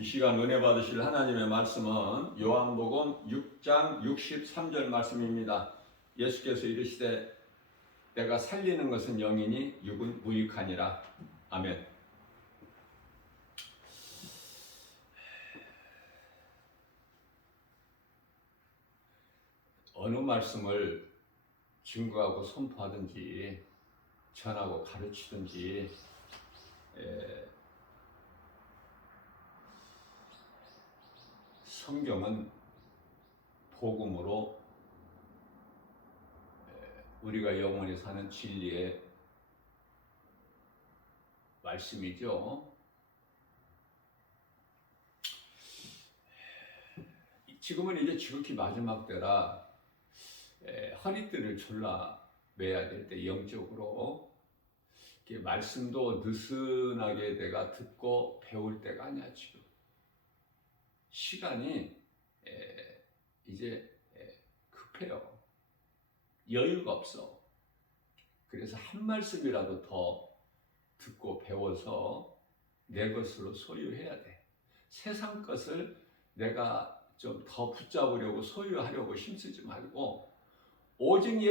이 시간 은혜 받으실 하나님의 말씀은 요한복음 6장 63절 말씀입니다. 예수께서 이르시되 내가 살리는 것은 영이니 육은 무익하니라. 아멘. 어느 말씀을 증거하고 선포하든지 전하고 가르치든지 성경은 복음으로 우리가 영원히 사는 진리의 말씀이죠. 지금은 이제 지극히 마지막 때라 허리띠를 졸라 매야 될 때, 영적으로 말씀도 느슨하게 내가 듣고 배울 때가 아니야. 지금 시간이 이제 급해요. 여유가 없어. 그래서 한 말씀이라도 더 듣고 배워서 내 것으로 소유해야 돼. 세상 것을 내가 좀 더 붙잡으려고 소유하려고 힘쓰지 말고 오직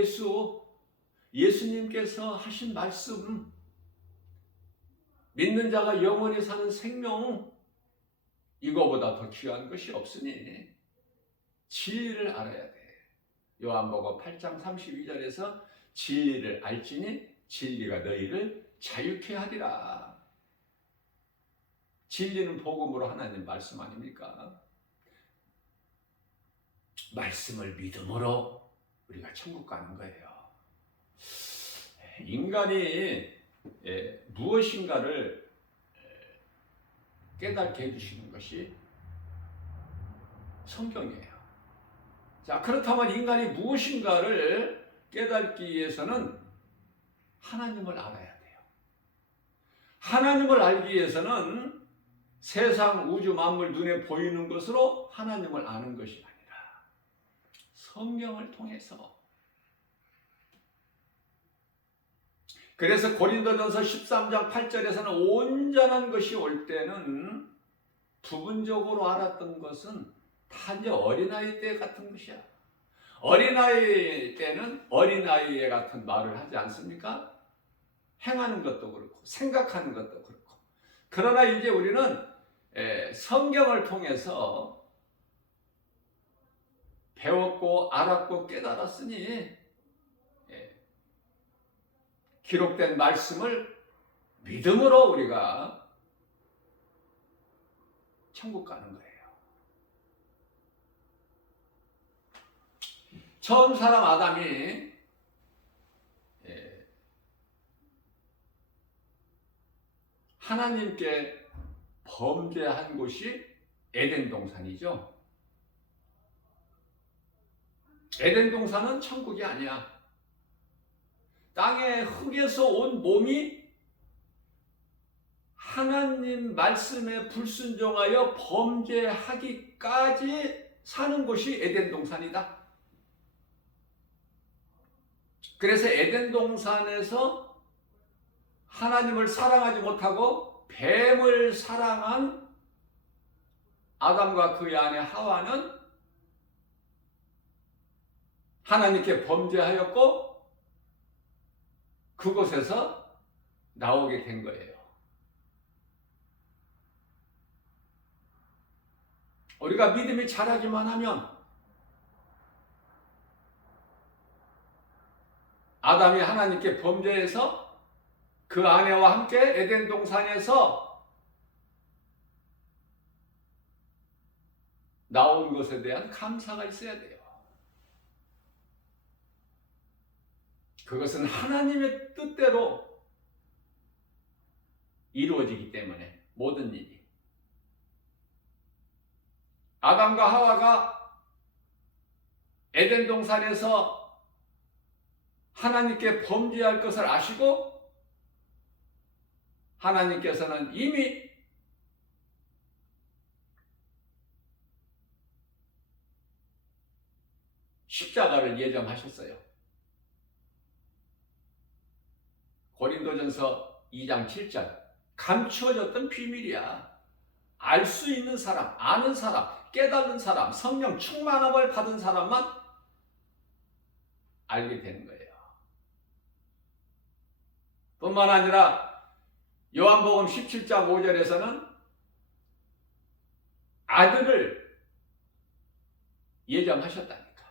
예수님께서 하신 말씀, 믿는 자가 영원히 사는 생명, 이거보다 더 귀한 것이 없으니 진리를 알아야 돼. 요한복음 8장 32절에서 진리를 알지니 진리가 너희를 자유케 하리라. 진리는 복음으로 하나님 말씀 아닙니까? 말씀을 믿음으로 우리가 천국 가는 거예요. 인간이 무엇인가를 깨닫게 해주시는 것이 성경이에요. 자, 그렇다면 인간이 무엇인가를 깨닫기 위해서는 하나님을 알아야 돼요. 하나님을 알기 위해서는 세상 우주 만물 눈에 보이는 것으로 하나님을 아는 것이 아니라 성경을 통해서. 그래서 고린도전서 13장 8절에서는 온전한 것이 올 때는 부분적으로 알았던 것은 다 이제 어린아이 때 같은 것이야. 어린아이 때는 어린아이에 같은 말을 하지 않습니까? 행하는 것도 그렇고 생각하는 것도 그렇고. 그러나 이제 우리는 성경을 통해서 배웠고 알았고 깨달았으니 기록된 말씀을 믿음으로 우리가 천국 가는 거예요. 처음 사람 아담이 하나님께 범죄한 곳이 에덴 동산이죠. 에덴 동산은 천국이 아니야. 땅의 흙에서 온 몸이 하나님 말씀에 불순종하여 범죄하기까지 사는 곳이 에덴 동산이다. 그래서 에덴 동산에서 하나님을 사랑하지 못하고 뱀을 사랑한 아담과 그의 아내 하와는 하나님께 범죄하였고 그곳에서 나오게 된 거예요. 우리가 믿음이 자라기만 하면 아담이 하나님께 범죄해서 그 아내와 함께 에덴 동산에서 나온 것에 대한 감사가 있어야 돼요. 그것은 하나님의 뜻대로 이루어지기 때문에 모든 일이. 아담과 하와가 에덴 동산에서 하나님께 범죄할 것을 아시고 하나님께서는 이미 십자가를 예정하셨어요. 고린도전서 2장 7절 감추어졌던 비밀이야. 알 수 있는 사람, 아는 사람, 깨닫는 사람, 성령 충만함을 받은 사람만 알게 되는 거예요. 뿐만 아니라 요한복음 17장 5절에서는 아들을 예정하셨다니까.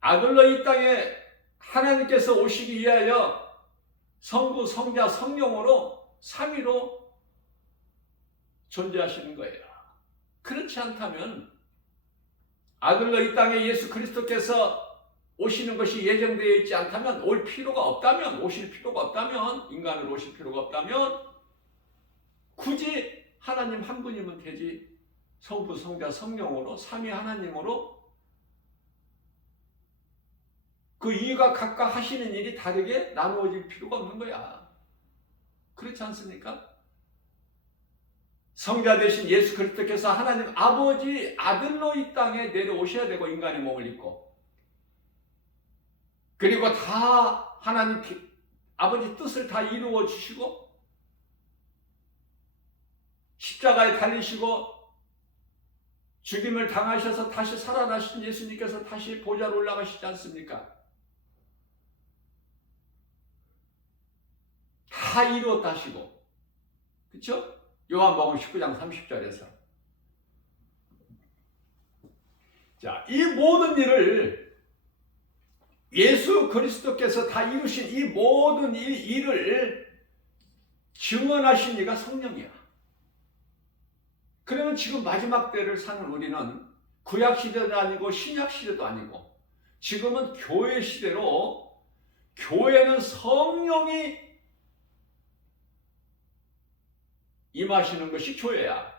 아들로 이 땅에 하나님께서 오시기 위하여 성부, 성자, 성령으로 삼위로 존재하시는 거예요. 그렇지 않다면 아들로 이 땅에 예수 그리스도께서 오시는 것이 예정되어 있지 않다면, 올 필요가 없다면, 오실 필요가 없다면, 인간으로 오실 필요가 없다면 굳이 하나님 한 분이면 되지, 성부, 성자, 성령으로 삼위 하나님으로 그 이유가 각각 하시는 일이 다르게 나누어질 필요가 없는 거야. 그렇지 않습니까? 성자 되신 예수 그리스도께서 하나님 아버지 아들로 이 땅에 내려오셔야 되고, 인간의 몸을 입고, 그리고 다 하나님 아버지 뜻을 다 이루어 주시고 십자가에 달리시고 죽임을 당하셔서 다시 살아나신 예수님께서 다시 보좌로 올라가시지 않습니까? 다 이루었다 하시고, 그렇죠? 요한복음 19장 30절에서 자, 이 모든 일을 예수 그리스도께서 다 이루신 이 모든 일을 증언하신 이가 성령이야. 그러면 지금 마지막 때를 사는 우리는 구약 시대도 아니고 신약 시대도 아니고 지금은 교회 시대로, 교회는 성령이 임하시는 것이 교회야.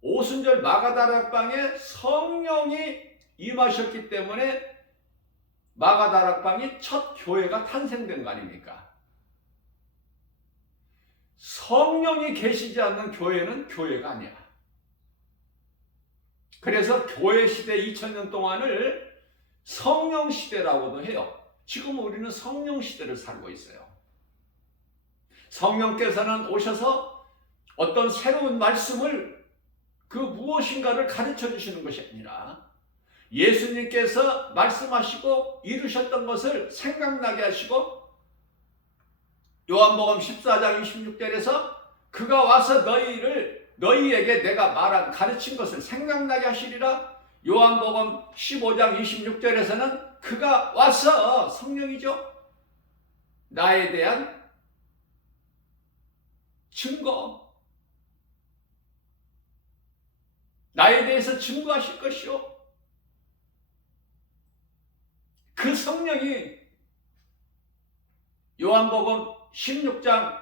오순절 마가다락방에 성령이 임하셨기 때문에 마가다락방이 첫 교회가 탄생된 거 아닙니까? 성령이 계시지 않는 교회는 교회가 아니야. 그래서 교회 시대 2000년 동안을 성령 시대라고도 해요. 지금 우리는 성령 시대를 살고 있어요. 성령께서는 오셔서 어떤 새로운 말씀을, 그 무엇인가를 가르쳐 주시는 것이 아니라 예수님께서 말씀하시고 이루셨던 것을 생각나게 하시고, 요한복음 14장 26절에서 그가 와서 너희에게 내가 말한 가르친 것을 생각나게 하시리라. 요한복음 15장 26절에서는 그가 와서, 성령이죠, 나에 대한 증거, 나에 대해서 증거하실 것이요, 그 성령이 요한복음 16장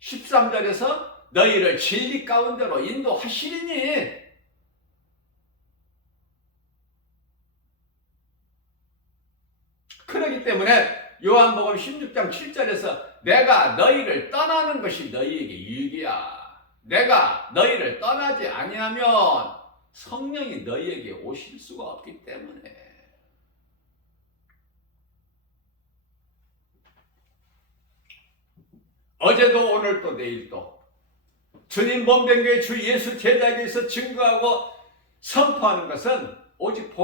13절에서 너희를 진리 가운데로 인도하시리니, 그렇기 때문에 요한복음 16장 7절에서 내가 너희를 떠나는 것이 너희에게 유익이야. 내가 너희를 떠나지 아니하면 성령이 너희에게 오실 수가 없기 때문에. 어제도 오늘도 내일도 주님 몸된 교회 주 예수 제자에게서 증거하고 선포하는 것은 오직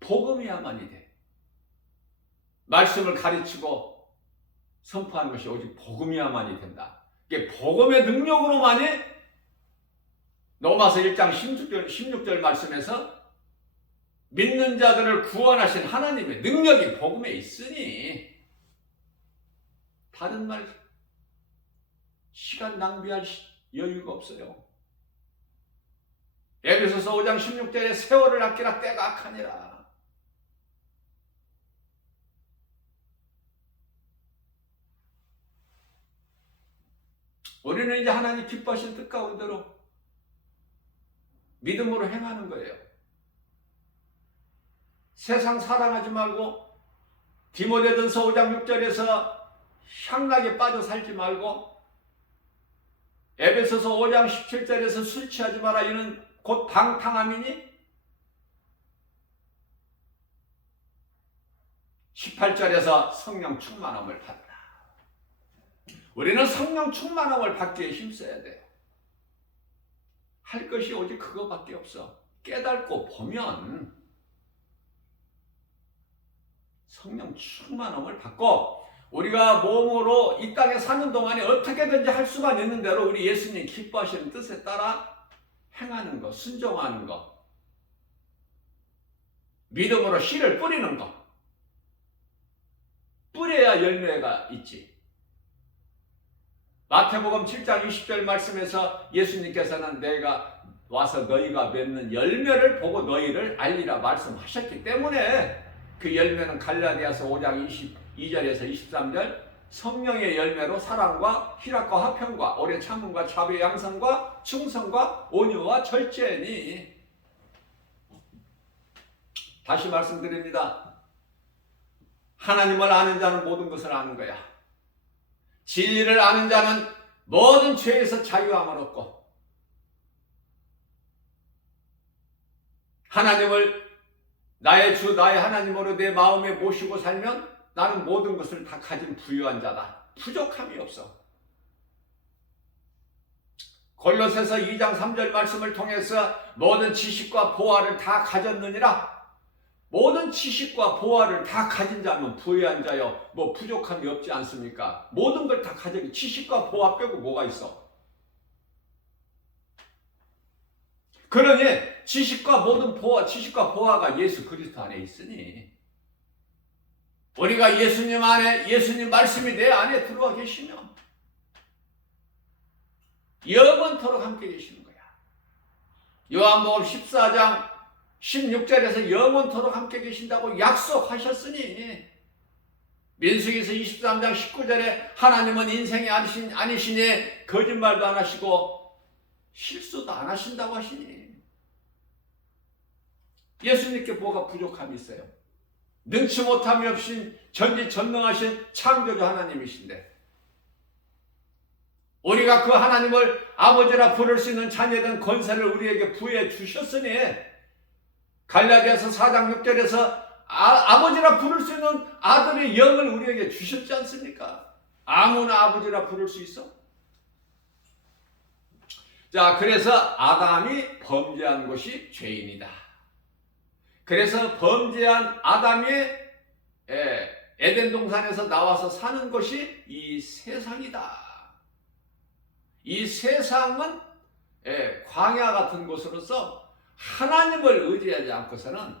복음이야만이 돼. 말씀을 가르치고 선포하는 것이 오직 복음이야만이 된다. 이게 복음의 능력으로만이, 로마서 1장 16절 말씀에서 믿는 자들을 구원하신 하나님의 능력이 복음에 있으니, 다른 말 시간 낭비할 여유가 없어요. 에베소서 5장 16절에 세월을 아끼라 때가 악하니라. 우리는 이제 하나님 기뻐하신 뜻 가운데로 믿음으로 행하는 거예요. 세상 사랑하지 말고, 디모데전서 5장 6절에서 향락에 빠져 살지 말고, 에베소서 5장 17절에서 술 취하지 마라, 이는 곧 방탕함이니, 18절에서 성령 충만함을 받으라. 우리는 성령 충만함을 받기에 힘써야 돼요. 할 것이 오직 그거밖에 없어. 깨닫고 보면 성령 충만함을 받고 우리가 몸으로 이 땅에 사는 동안에 어떻게든지 할 수만 있는 대로 우리 예수님 기뻐하시는 뜻에 따라 행하는 것, 순종하는 것, 믿음으로 씨를 뿌리는 것. 뿌려야 열매가 있지. 마태복음 7장 20절 말씀에서 예수님께서는 내가 와서 너희가 맺는 열매를 보고 너희를 알리라 말씀하셨기 때문에 그 열매는 갈라디아서 5장 22절에서 23절 성령의 열매로 사랑과 희락과 화평과 오래 참음과 자비 양선과 충성과 온유와 절제니. 다시 말씀드립니다. 하나님을 아는 자는 모든 것을 아는 거야. 진리를 아는 자는 모든 죄에서 자유함을 얻고 하나님을 나의 주 나의 하나님으로 내 마음에 모시고 살면 나는 모든 것을 다 가진 부유한 자다. 부족함이 없어. 골로새서 2장 3절 말씀을 통해서 모든 지식과 보화를 다 가졌느니라. 모든 지식과 보화를 다 가진 자면 부유한 자요. 뭐 부족함이 없지 않습니까? 모든 걸 다 가졌기. 지식과 보화 빼고 뭐가 있어? 그러니 지식과 모든 보화, 지식과 보화가 예수 그리스도 안에 있으니 우리가 예수님 안에, 예수님 말씀이 내 안에 들어와 계시면 영원토록 함께 계시는 거야. 요한복음 14장 16절에서 영원토록 함께 계신다고 약속하셨으니 민수기서 23장 19절에 하나님은 인생이 아니시니 거짓말도 안 하시고 실수도 안 하신다고 하시니 예수님께 뭐가 부족함이 있어요? 능치 못함이 없인 전지전능하신 창조주 하나님이신데 우리가 그 하나님을 아버지라 부를 수 있는 자녀된 권세를 우리에게 부여해 주셨으니 갈라디아서 4장 6절에서 아버지라 부를 수 있는 아들의 영을 우리에게 주셨지 않습니까? 아무나 아버지라 부를 수 있어. 자, 그래서 아담이 범죄한 것이 죄인이다. 그래서 범죄한 아담이 에덴 동산에서 나와서 사는 것이 이 세상이다. 이 세상은 광야 같은 곳으로서 하나님을 의지하지 않고서는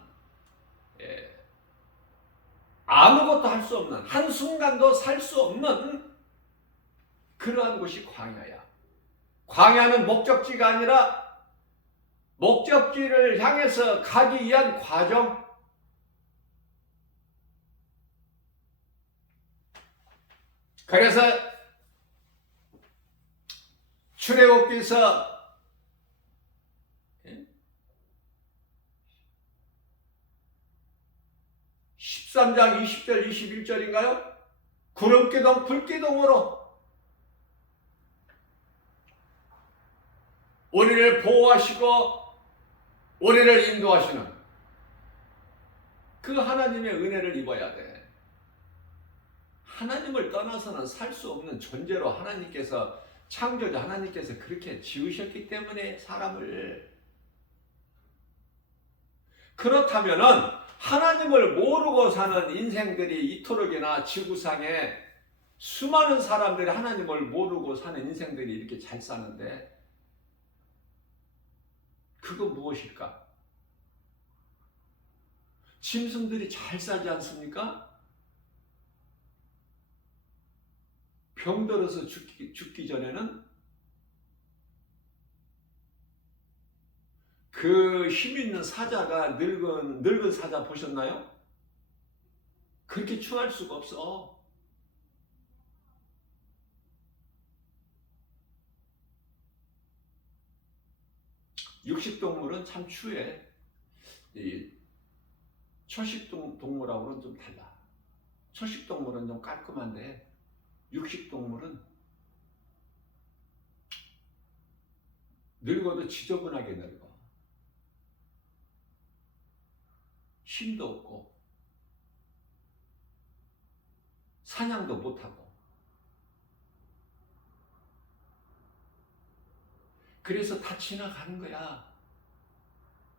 아무것도 할 수 없는, 한순간도 살 수 없는 그러한 곳이 광야야. 광야는 목적지가 아니라 목적지를 향해서 가기 위한 과정. 그래서 출애굽기서 13장 20절 21절인가요? 구름기둥 불기둥으로 우리를 보호하시고 우리를 인도하시는 그 하나님의 은혜를 입어야 돼. 하나님을 떠나서는 살 수 없는 존재로 하나님께서 창조자 하나님께서 그렇게 지으셨기 때문에 사람을. 그렇다면은 하나님을 모르고 사는 인생들이 이토록이나 지구상에 수많은 사람들이 하나님을 모르고 사는 인생들이 이렇게 잘 사는데 그거 무엇일까? 짐승들이 잘 살지 않습니까? 병들어서 죽기 전에는 그 힘있는 사자가 늙은 사자 보셨나요? 그렇게 추할 수가 없어. 육식동물은 참 추해. 이 초식동물하고는 좀 달라. 초식동물은 좀 깔끔한데 육식동물은 늙어도 지저분하게 늙어. 힘도 없고 사냥도 못하고 그래서 다 지나가는 거야.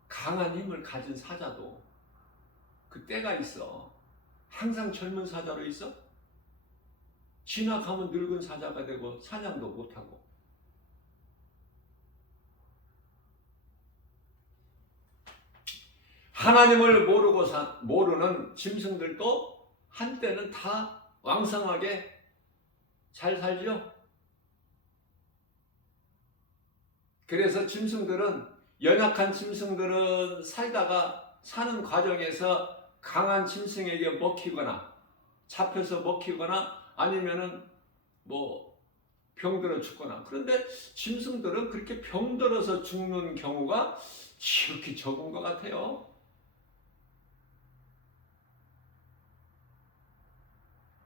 강한 힘을 가진 사자도 그 때가 있어. 항상 젊은 사자로 있어? 지나가면 늙은 사자가 되고 사냥도 못하고. 하나님을 모르는 짐승들도 한때는 다 왕성하게 잘 살죠. 그래서 연약한 짐승들은 살다가 사는 과정에서 강한 짐승에게 먹히거나 잡혀서 먹히거나 아니면은 병들어 죽거나. 그런데 짐승들은 그렇게 병들어서 죽는 경우가 지극히 적은 것 같아요.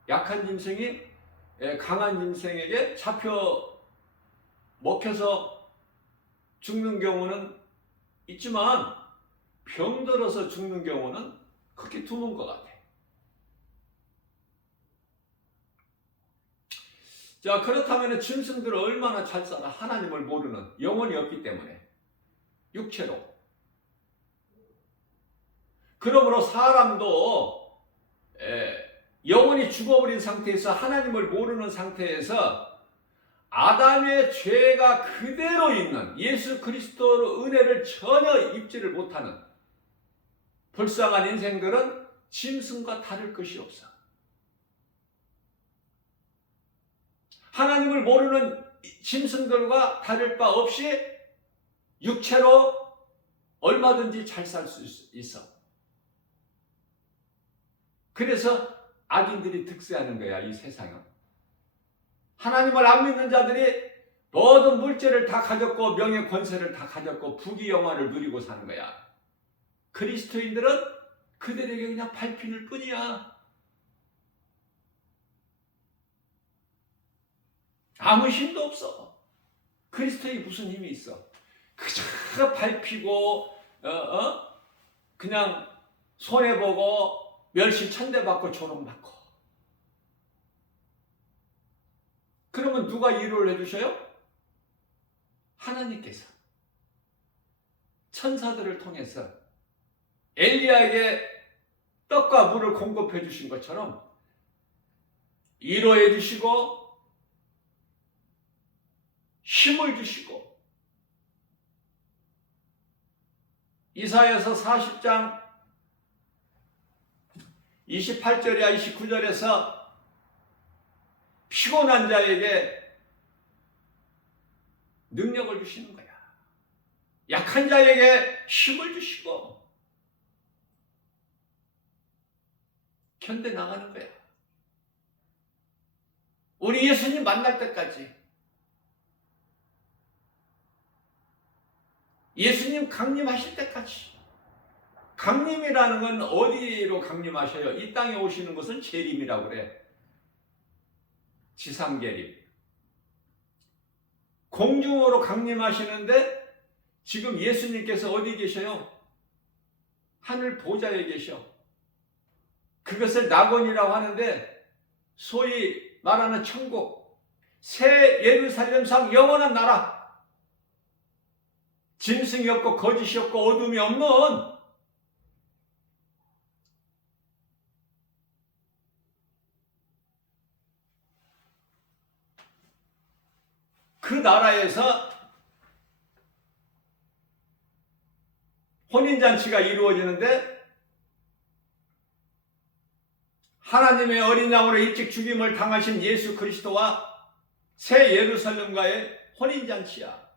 약한 짐승이 강한 짐승에게 잡혀 먹혀서 죽는 경우는 있지만 병들어서 죽는 경우는 그렇게 드문 것 같아. 자, 그렇다면 짐승들은 얼마나 잘 살아? 하나님을 모르는, 영혼이 없기 때문에, 육체로. 그러므로 사람도 영혼이 죽어버린 상태에서, 하나님을 모르는 상태에서 아담의 죄가 그대로 있는, 예수 그리스도의 은혜를 전혀 입지를 못하는 불쌍한 인생들은 짐승과 다를 것이 없어. 하나님을 모르는 짐승들과 다를 바 없이 육체로 얼마든지 잘 살 수 있어. 그래서 악인들이 득세하는 거야, 이 세상은. 하나님을 안 믿는 자들이 모든 물질을 다 가졌고 명예 권세를 다 가졌고 부귀영화를 누리고 사는 거야. 그리스도인들은 그들에게 그냥 밟히는 뿐이야. 아무 힘도 없어. 그리스도에 무슨 힘이 있어? 그저 밟히고 그냥 손해보고 멸시 천대받고 조롱받고. 그러면 누가 위로를 해주셔요? 하나님께서 천사들을 통해서 엘리야에게 떡과 물을 공급해 주신 것처럼 위로해 주시고 힘을 주시고. 이사야서 40장 28절이야 29절에서 피곤한 자에게 능력을 주시는 거야. 약한 자에게 힘을 주시고 견뎌나가는 거야. 우리 예수님 만날 때까지. 예수님 강림하실 때까지. 강림이라는 건 어디로 강림하셔요? 이 땅에 오시는 것은 재림이라고 그래. 지상재림. 공중으로 강림하시는데 지금 예수님께서 어디 계셔요? 하늘 보좌에 계셔. 그것을 낙원이라고 하는데 소위 말하는 천국, 새 예루살렘상 영원한 나라. 짐승이 없고 거짓이 없고 어둠이 없는 그 나라에서 혼인잔치가 이루어지는데 하나님의 어린 양으로 일찍 죽임을 당하신 예수 그리스도와 새 예루살렘과의 혼인잔치야.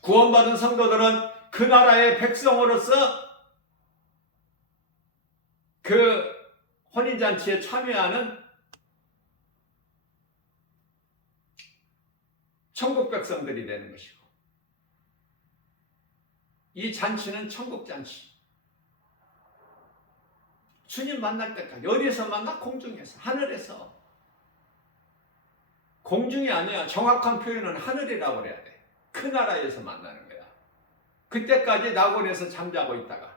구원받은 성도들은 그 나라의 백성으로서 그 혼인잔치에 참여하는 천국 백성들이 되는 것이고, 이 잔치는 천국잔치. 주님 만날 때까지. 어디에서 만나? 공중에서, 하늘에서. 공중이 아니야. 정확한 표현은 하늘이라고 그래야 돼. 그 나라에서 만나는 거야. 그때까지 낙원에서 잠자고 있다가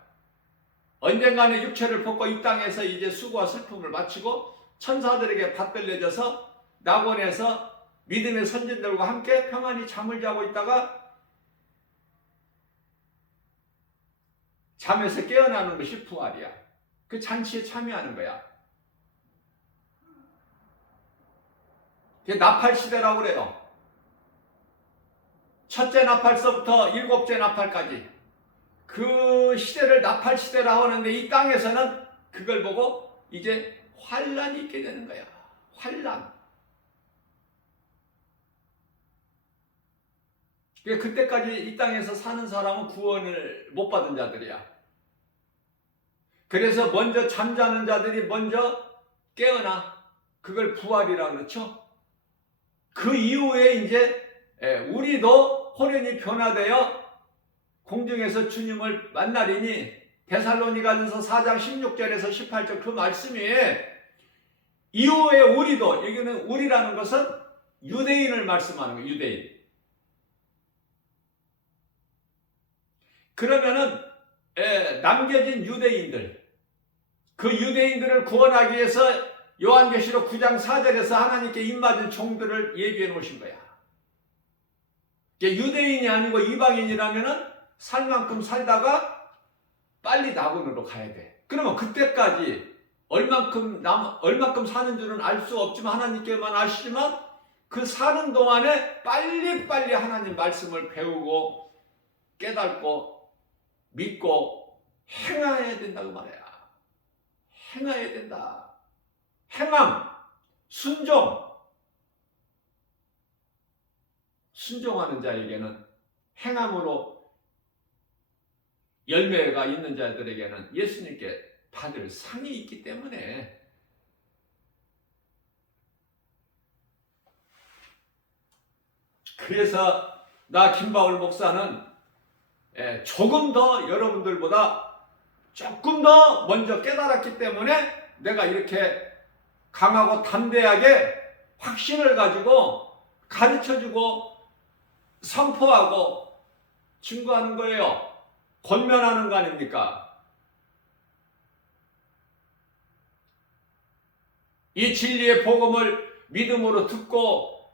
언젠가는 육체를 벗고 이 땅에서 이제 수고와 슬픔을 마치고 천사들에게 받들려져서 낙원에서 믿음의 선진들과 함께 평안히 잠을 자고 있다가 잠에서 깨어나는 것이 부활이야. 그 잔치에 참여하는 거야. 그게 나팔 시대라고 그래요. 첫째 나팔서부터 일곱째 나팔까지 그 시대를 나팔 시대라고 하는데, 이 땅에서는 그걸 보고 이제 환란이 있게 되는 거야. 환란. 그때까지 이 땅에서 사는 사람은 구원을 못 받은 자들이야. 그래서 먼저 잠자는 자들이 먼저 깨어나. 그걸 부활이라고 그렇죠. 그 이후에 이제 우리도 호련히 변화되어 공중에서 주님을 만나리니, 데살로니가전서 4장 16절에서 18절 그 말씀이, 이후에 우리도, 여기는 우리라는 것은 유대인을 말씀하는 거예요. 유대인. 그러면은 남겨진 유대인들, 그 유대인들을 구원하기 위해서 요한계시록 9장 4절에서 하나님께 입맞은 종들을 예비해 놓으신 거야. 유대인이 아니고 이방인이라면은 살 만큼 살다가 빨리 낙원으로 가야 돼. 그러면 그때까지 얼만큼 사는 줄은 알 수 없지만 하나님께만 아시지만, 그 사는 동안에 빨리빨리 하나님 말씀을 배우고 깨닫고 믿고 행해야 된다고 말이야. 행해야 된다. 행함, 순종하는 자에게는, 행함으로 열매가 있는 자들에게는 예수님께 받을 상이 있기 때문에, 그래서 나 김바울 목사는 조금 더 여러분들보다 조금 더 먼저 깨달았기 때문에 내가 이렇게 강하고 담대하게 확신을 가지고 가르쳐주고 선포하고 증거하는 거예요. 권면하는 거 아닙니까? 이 진리의 복음을 믿음으로 듣고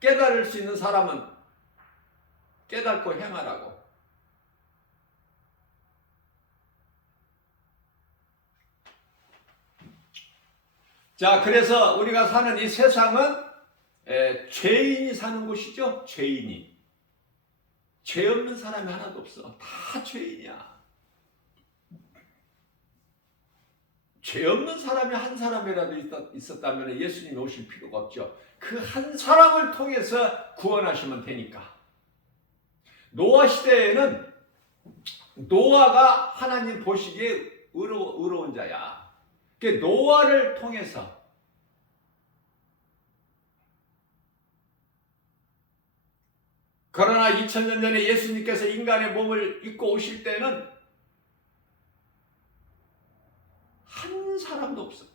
깨달을 수 있는 사람은 깨닫고 행하라고. 자, 그래서 우리가 사는 이 세상은 죄인이 사는 곳이죠. 죄인이. 죄 없는 사람이 하나도 없어. 다 죄인이야. 죄 없는 사람이 한 사람이라도 있었다면 예수님이 오실 필요가 없죠. 그 한 사람을 통해서 구원하시면 되니까. 노아 시대에는 노아가 하나님 보시기에 의로운 자야. 그 노아를 통해서 그러나 2000년 전에 예수님께서 인간의 몸을 입고 오실 때는 한 사람도 없어.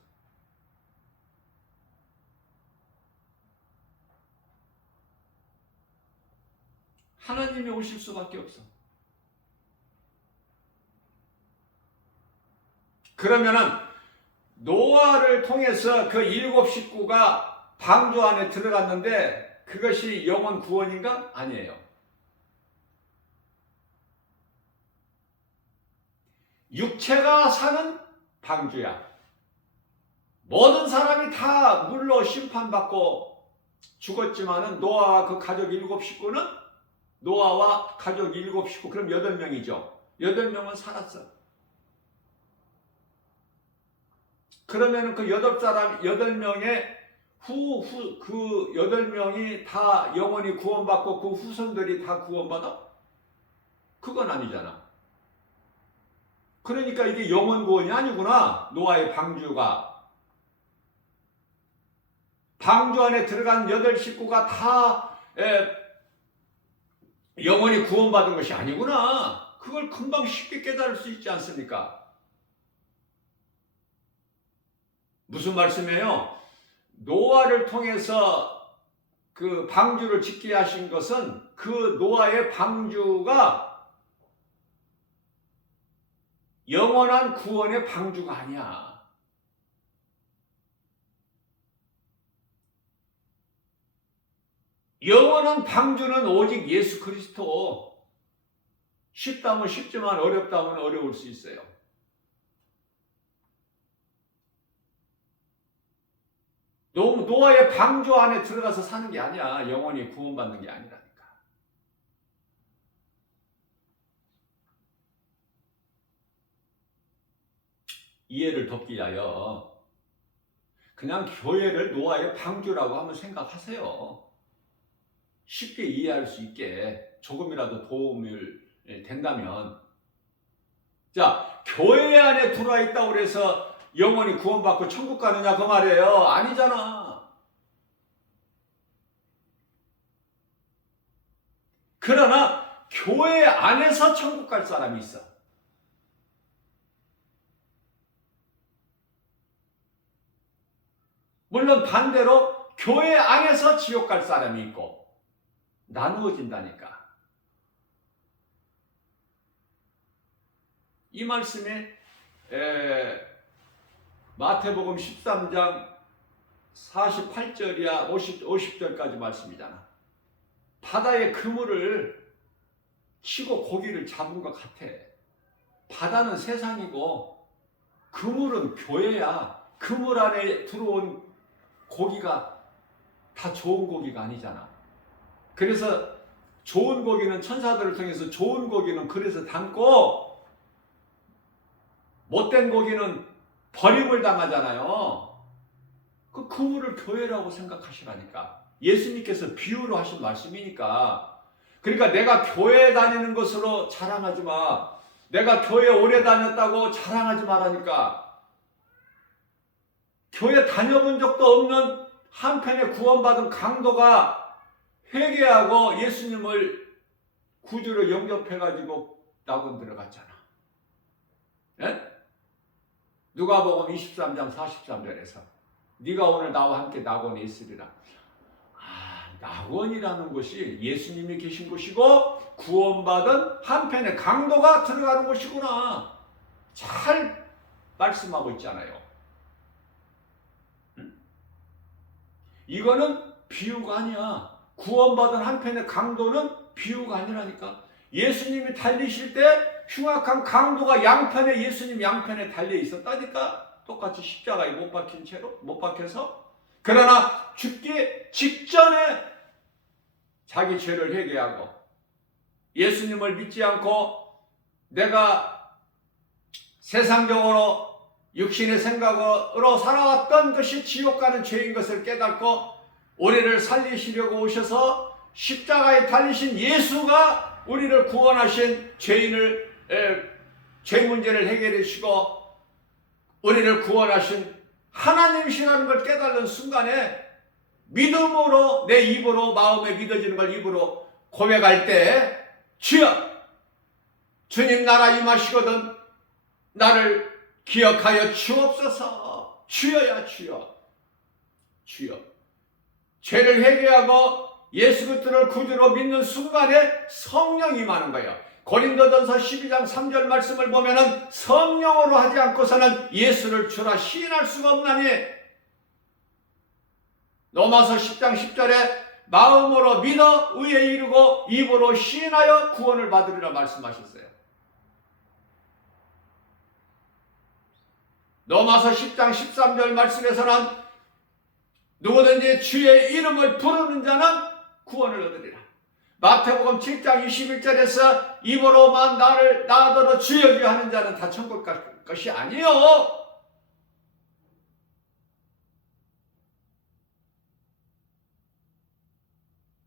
하나님이 오실 수밖에 없어. 그러면은 노아를 통해서 그 7 식구가 방주 안에 들어갔는데 그것이 영원 구원인가? 아니에요. 육체가 사는 방주야. 모든 사람이 다 물로 심판받고 죽었지만은 노아와 그 가족 7 식구는, 노아와 가족 7 식구, 그럼 8명이죠. 8명은 살았어. 그러면 그 8명의 그 8명이 다 영원히 구원받고 그 후손들이 다 구원받아? 그건 아니잖아. 그러니까 이게 영원 구원이 아니구나. 노아의 방주가. 방주 안에 들어간 8 식구가 다 영원히 구원받은 것이 아니구나. 그걸 금방 쉽게 깨달을 수 있지 않습니까? 무슨 말씀이에요? 노아를 통해서 그 방주를 짓게 하신 것은 그 노아의 방주가 영원한 구원의 방주가 아니야. 영원한 방주는 오직 예수 그리스도. 쉽다면 쉽지만 어렵다면 어려울 수 있어요. 노아의 방주 안에 들어가서 사는 게 아니야. 영원히 구원받는 게 아니라니까. 이해를 돕기 위하여 그냥 교회를 노아의 방주라고 한번 생각하세요. 쉽게 이해할 수 있게 조금이라도 도움이 된다면. 자, 교회 안에 들어와 있다고 그래서 영원히 구원받고 천국 가느냐 그 말이에요? 아니잖아. 그러나 교회 안에서 천국 갈 사람이 있어. 물론 반대로 교회 안에서 지옥 갈 사람이 있고 나누어진다니까. 이 말씀에 마태복음 13장 48절이야 50절까지 말씀이잖아. 바다의 그물을 치고 고기를 잡은 것 같아. 바다는 세상이고 그물은 교회야. 그물 안에 들어온 고기가 다 좋은 고기가 아니잖아. 그래서 좋은 고기는 천사들을 통해서 좋은 고기는 그래서 담고 못된 고기는 버림을 당하잖아요. 그 그물을 교회라고 생각하시라니까. 예수님께서 비유로 하신 말씀이니까. 그러니까 내가 교회 다니는 것으로 자랑하지 마. 내가 교회 오래 다녔다고 자랑하지 말라니까. 교회 다녀본 적도 없는 한편에 구원받은 강도가 회개하고 예수님을 구주로 영접해가지고 낙원 들어갔잖아. 예? 누가복음 23장 43절에서 네가 오늘 나와 함께 낙원에 있으리라. 낙원이라는 곳이 예수님이 계신 곳이고 구원받은 한편의 강도가 들어가는 곳이구나. 잘 말씀하고 있잖아요. 이거는 비유가 아니야. 구원받은 한편의 강도는 비유가 아니라니까. 예수님이 달리실 때 흉악한 강도가 양편에 예수님 양편에 달려 있었다니까. 똑같이 십자가에 못 박힌 채로 못 박혀서. 그러나 죽기 직전에 자기 죄를 회개하고 예수님을 믿지 않고 내가 세상적으로 육신의 생각으로 살아왔던 것이 지옥 가는 죄인 것을 깨닫고 우리를 살리시려고 오셔서 십자가에 달리신 예수가 우리를 구원하신 죄인을 죄 문제를 해결해 주시고 우리를 구원하신 하나님이시라는 걸 깨달는 순간에 믿음으로 내 입으로 마음에 믿어지는 걸 입으로 고백할 때 주여 주님 나라 임하시거든 나를 기억하여 주옵소서. 주여야 주여. 주여. 죄를 회개하고 예수 그리스도를 구주로 믿는 순간에 성령이 임하는 거예요. 고린도전서 12장 3절 말씀을 보면은 성령으로 하지 않고서는 예수를 주라 시인할 수가 없나니 로마서 10장 10절에 마음으로 믿어 의에 이르고 입으로 시인하여 구원을 받으리라 말씀하셨어요. 로마서 10장 13절 말씀에서는 누구든지 주의 이름을 부르는 자는 구원을 얻으리라. 마태복음 7장 21절에서 입으로만 나더러 주여 주여 하는 자는 다 천국 갈 것이 아니요.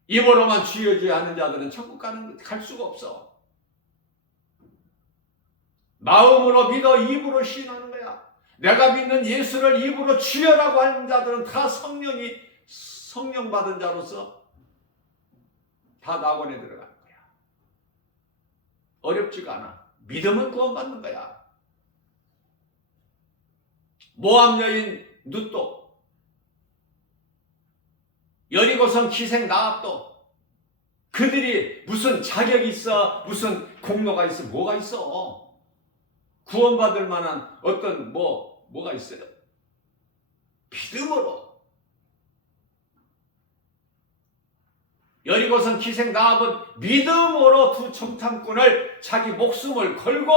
입으로만 주여 주여 하는 자들은 천국 갈 수가 없어. 마음으로 믿어 입으로 시인하는 거야. 내가 믿는 예수를 입으로 주여라고 하는 자들은 다 성령 받은 자로서 다 낙원에 들어가는 거야. 어렵지가 않아. 믿음은 구원받는 거야. 모압 여인 룻도, 여리고성 기생 라합도 그들이 무슨 자격이 있어, 무슨 공로가 있어, 뭐가 있어? 구원받을 만한 어떤 뭐가 있어요? 믿음으로. 여리고성 기생 라합은 믿음으로 두 정탐꾼을 자기 목숨을 걸고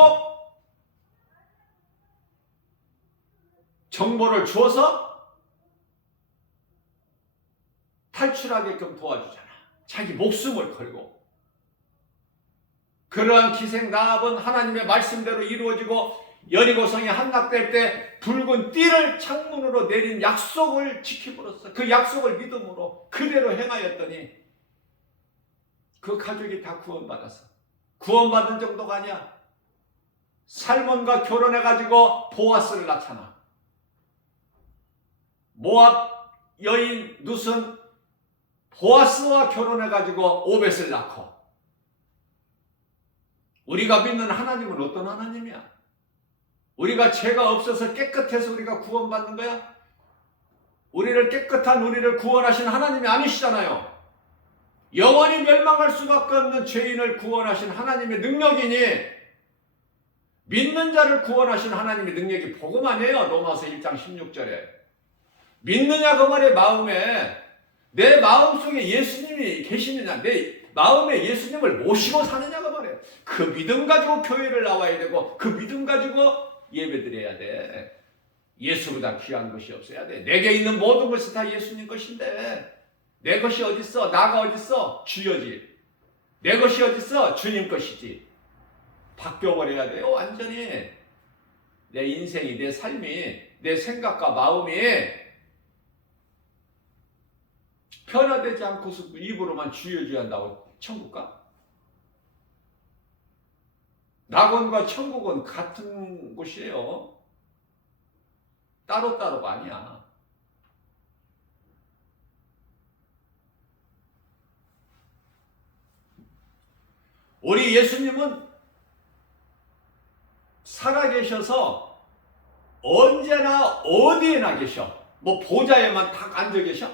정보를 주어서 탈출하게끔 도와주잖아. 자기 목숨을 걸고. 그러한 기생 라합은 하나님의 말씀대로 이루어지고 여리고성이 함락될 때 붉은 띠를 창문으로 내린 약속을 지킴으로써 그 약속을 믿음으로 그대로 행하였더니 그 가족이 다 구원받았어. 구원받은 정도가 아니야. 살몬과 결혼해가지고 보아스를 낳잖아. 모압 여인 룻은 보아스와 결혼해가지고 오벳을 낳고. 우리가 믿는 하나님은 어떤 하나님이야? 우리가 죄가 없어서 깨끗해서 우리가 구원받는 거야? 우리를 깨끗한 우리를 구원하신 하나님이 아니시잖아요. 영원히 멸망할 수밖에 없는 죄인을 구원하신 하나님의 능력이니 믿는 자를 구원하신 하나님의 능력이 복음 아니에요. 로마서 1장 16절에. 믿느냐 그 말의 마음에 내 마음속에 예수님이 계시느냐, 내 마음에 예수님을 모시고 사느냐가 말이에요. 그 믿음 가지고 교회를 나와야 되고 그 믿음 가지고 예배드려야 돼. 예수보다 귀한 것이 없어야 돼. 내게 있는 모든 것이 다 예수님 것인데 내 것이 어딨어? 나가 어딨어? 주여지. 내 것이 어딨어? 주님 것이지. 바뀌어버려야 돼요. 완전히. 내 인생이, 내 삶이, 내 생각과 마음이 변화되지 않고서 입으로만 주여주야 한다고 천국 가? 낙원과 천국은 같은 곳이에요. 따로따로가 아니야. 우리 예수님은 살아계셔서 언제나 어디에나 계셔. 뭐 보좌에만 딱 앉아 계셔?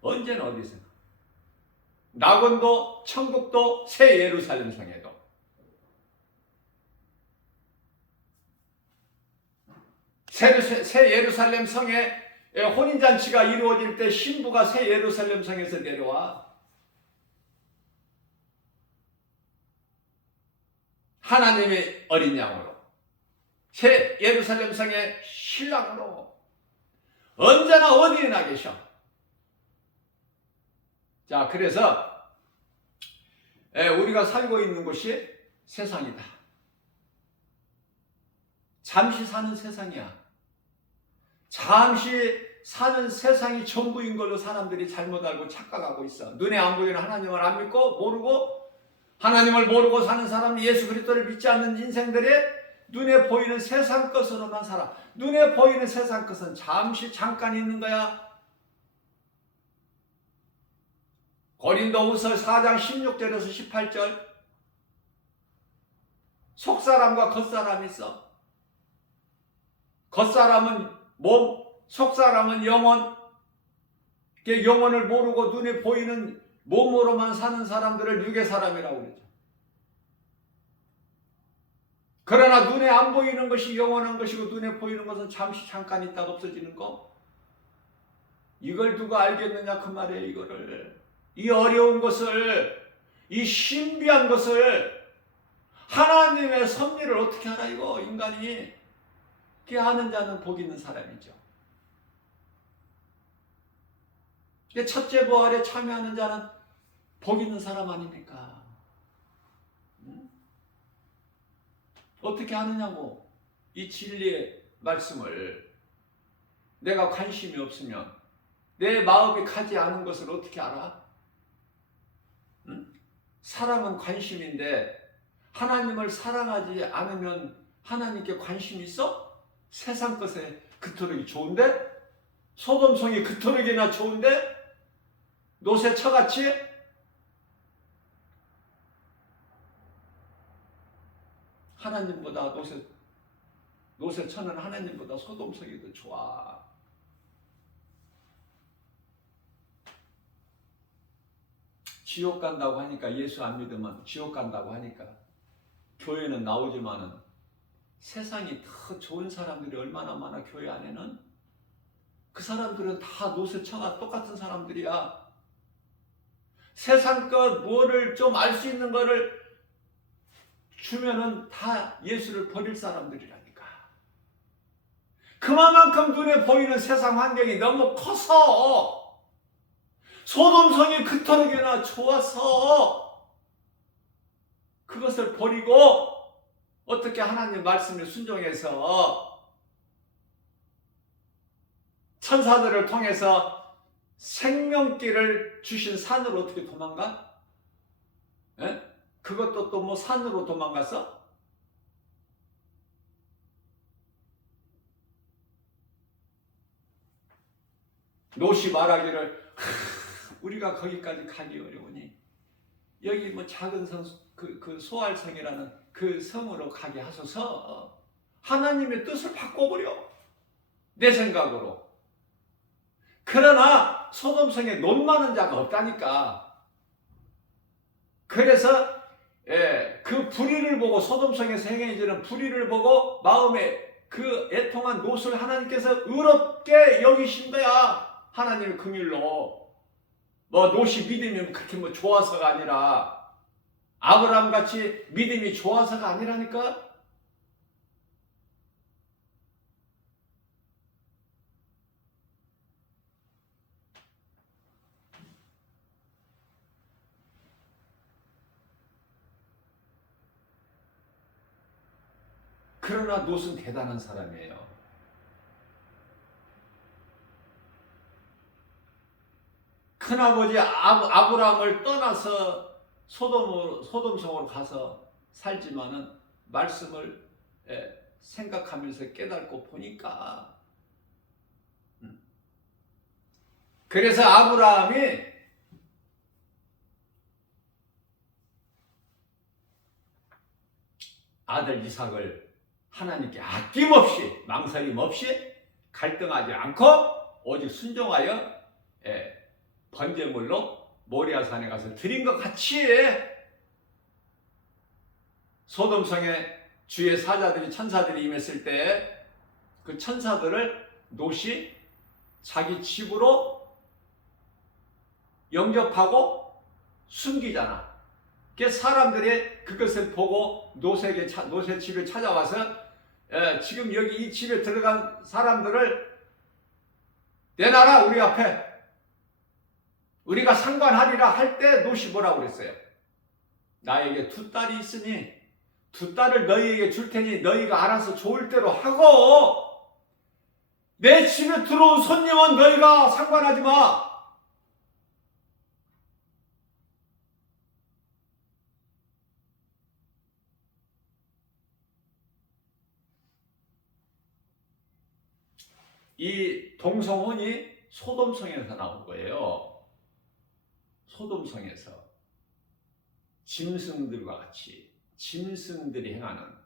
언제나 어디서나. 낙원도 천국도 새 예루살렘 성에도. 새 예루살렘 성에 혼인잔치가 이루어질 때 신부가 새 예루살렘 성에서 내려와. 하나님의 어린 양으로 새 예루살렘 성의 신랑으로 언제나 어디에나 계셔. 자, 그래서 우리가 살고 있는 곳이 세상이다. 잠시 사는 세상이야. 잠시 사는 세상이 전부인 걸로 사람들이 잘못 알고 착각하고 있어. 눈에 안 보이는 하나님을 안 믿고 모르고 하나님을 모르고 사는 사람, 예수 그리스도를 믿지 않는 인생들이 눈에 보이는 세상 것으로만 살아. 눈에 보이는 세상 것은 잠시 잠깐 있는 거야. 고린도후서 4장 16절에서 18절. 속사람과 겉사람이 있어. 겉사람은 몸, 속사람은 영혼. 영혼을 모르고 눈에 보이는 몸으로만 사는 사람들을 육의 사람이라고 그러죠. 그러나 눈에 안 보이는 것이 영원한 것이고 눈에 보이는 것은 잠시 잠깐 있다가 없어지는 거. 이걸 누가 알겠느냐 그 말이에요. 이거를. 이 어려운 것을, 이 신비한 것을 하나님의 섭리를 어떻게 알아 이거 인간이. 그게 아는 자는 복 있는 사람이죠. 첫째 부활에 참여하는 자는 복 있는 사람 아닙니까? 응? 어떻게 아느냐고. 이 진리의 말씀을 내가 관심이 없으면 내 마음이 가지 않은 것을 어떻게 알아? 응? 사랑은 관심인데 하나님을 사랑하지 않으면 하나님께 관심이 있어? 세상 것에 그토록 좋은데? 소돔성이 그토록이나 좋은데? 노새처같이? 하나님보다 노새처는 하나님보다 소돔성이 더 좋아. 지옥 간다고 하니까, 예수 안 믿으면 지옥 간다고 하니까 교회는 나오지만은 세상이 더 좋은 사람들이 얼마나 많아. 교회 안에는 그 사람들은 다 노쇠처가 똑같은 사람들이야. 세상 것 뭐를 좀 알 수 있는 거를 주면은 다 예수를 버릴 사람들이라니까. 그만큼 눈에 보이는 세상 환경이 너무 커서 소돔성이 그토록이나 좋아서 그것을 버리고 어떻게 하나님 말씀에 순종해서 천사들을 통해서 생명길을 주신 산으로 어떻게 도망가? 에? 그것도 또 뭐 산으로 도망갔어? 롯이 말하기를 우리가 거기까지 가기 어려우니 여기 뭐 작은 성, 그 소알성이라는 그 성으로 가게 하소서. 하나님의 뜻을 바꿔버려. 내 생각으로. 그러나 소돔성에 논 많은 자가 없다니까. 그래서 그 불의를 보고 소돔성에서 행해지는 불의를 보고 마음에 그 애통한 롯을 하나님께서 의롭게 여기신 거야. 하나님의 긍휼로. 뭐 롯이 믿음이 그렇게 뭐 좋아서가 아니라 아브라함 같이 믿음이 좋아서가 아니라니까. 그러나 롯은 대단한 사람이에요. 큰아버지 아브라함을 떠나서 소돔성으로 가서 살지만은 말씀을 생각하면서 깨닫고 보니까 그래서 아브라함이 아들 이삭을 하나님께 아낌없이 망설임 없이 갈등하지 않고 오직 순종하여 번제물로 모리아산에 가서 드린 것 같이 소돔성에 주의 사자들이 천사들이 임했을 때 그 천사들을 롯이 자기 집으로 영접하고 숨기잖아. 그 사람들이 그것을 보고 롯의 집에 찾아와서 지금 여기 이 집에 들어간 사람들을 내놔라 우리 앞에. 우리가 상관하리라 할 때 롯이 뭐라고 그랬어요? 나에게 두 딸이 있으니 두 딸을 너희에게 줄 테니 너희가 알아서 좋을 대로 하고 내 집에 들어온 손님은 너희가 상관하지 마. 이 동성혼이 소돔성에서 나온 거예요. 소돔성에서 짐승들과 같이 짐승들이 행하는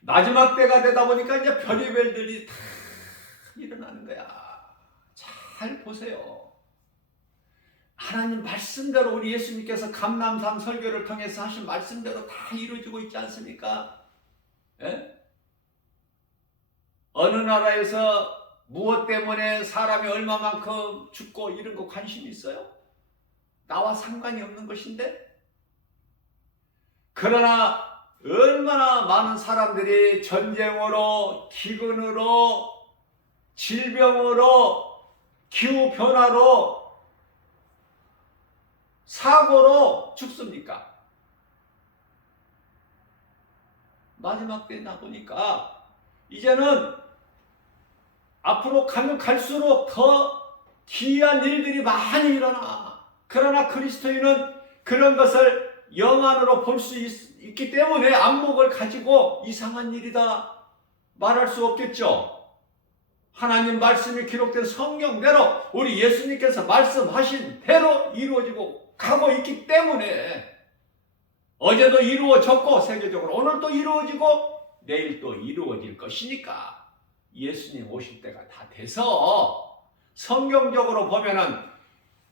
마지막 때가 되다 보니까 이제 별의별들이 다 일어나는 거야. 잘 보세요. 하나님 말씀대로 우리 예수님께서 감람산 설교를 통해서 하신 말씀대로 다 이루어지고 있지 않습니까? 예? 어느 나라에서 무엇 때문에 사람이 얼마만큼 죽고 이런 거 관심 있어요? 나와 상관이 없는 것인데? 그러나 얼마나 많은 사람들이 전쟁으로, 기근으로, 질병으로, 기후변화로, 사고로 죽습니까? 마지막 때나 보니까 이제는 앞으로 가면 갈수록 더 기이한 일들이 많이 일어나. 그러나 그리스도인은 그런 것을 영안으로 볼 수 있기 때문에 안목을 가지고 이상한 일이다 말할 수 없겠죠. 하나님 말씀이 기록된 성경대로 우리 예수님께서 말씀하신 대로 이루어지고 가고 있기 때문에 어제도 이루어졌고 세계적으로 오늘 또 이루어지고 내일 또 이루어질 것이니까 예수님 오실 때가 다 돼서 성경적으로 보면은